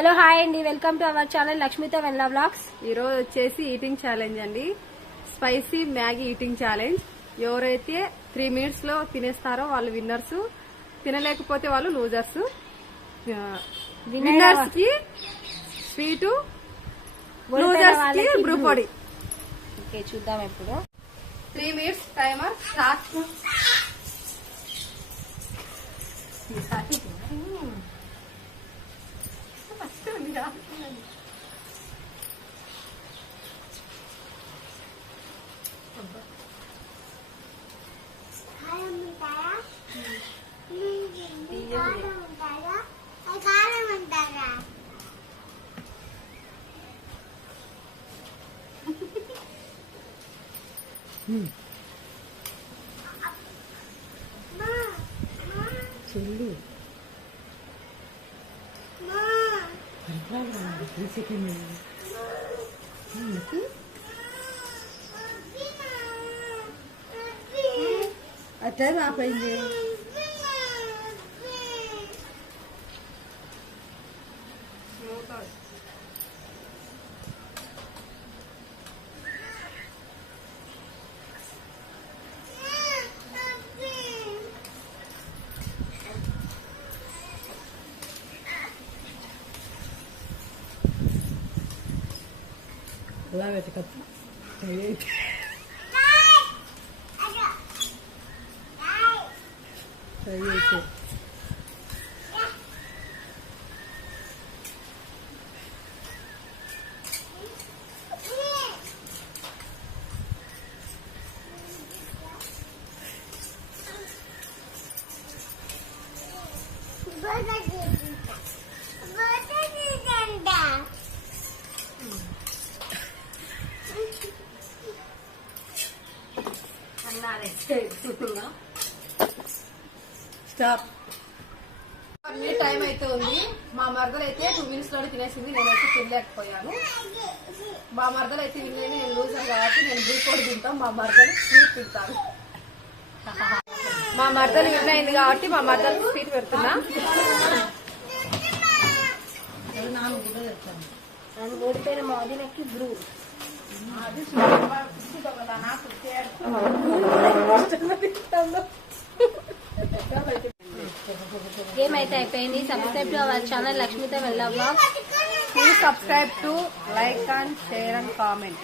Hello hi అండి, welcome to our channel లక్ష్మితో వెన్లా వ్లాగ్స్. ఈ రోజు వచ్చేసి ఈటింగ్ ఛాలెంజ్ అండి. Spicy Maggi eating challenge. ఎవరైతే 3 minutes లో తినేస్తారో వాళ్ళు విన్నర్స్, తినలేకపోతే వాళ్ళు లూజర్స్. విన్నర్స్ కి స్వీటు, లూజర్స్ కి బ్రూపొడి. ఓకే, చూద్దాం ఇప్పుడు. 3 minutes టైమర్ స్టార్ట్. చెల్లి అట్లా ఆపైంది. అలా వెతకచ్చు. స్టాప్. అన్ని టైం అయితే ఉంది. మా మరదలు అయితే 2 minutes లోనే తినేసింది. నేనైతే తినలేకపోయాను. మా మరదలు అయితే వినలేని, నేను లూజర్ కాబట్టి నేను బ్రూపొడి తింటాం. మా మరదలు స్వీట్ తింటాను. మా మరదలు విన్ అయింది కాబట్టి మా మరదలు స్వీట్ పెడుతున్నా. ఓడిపోయిన మోదీనకి బ్రూ. గేమ్ అయితే అయిపోయింది. సబ్స్క్రైబ్ టు అవర్ ఛానల్ లక్ష్మితో వెన్లా vlogs. Please subscribe to, like and share and comment.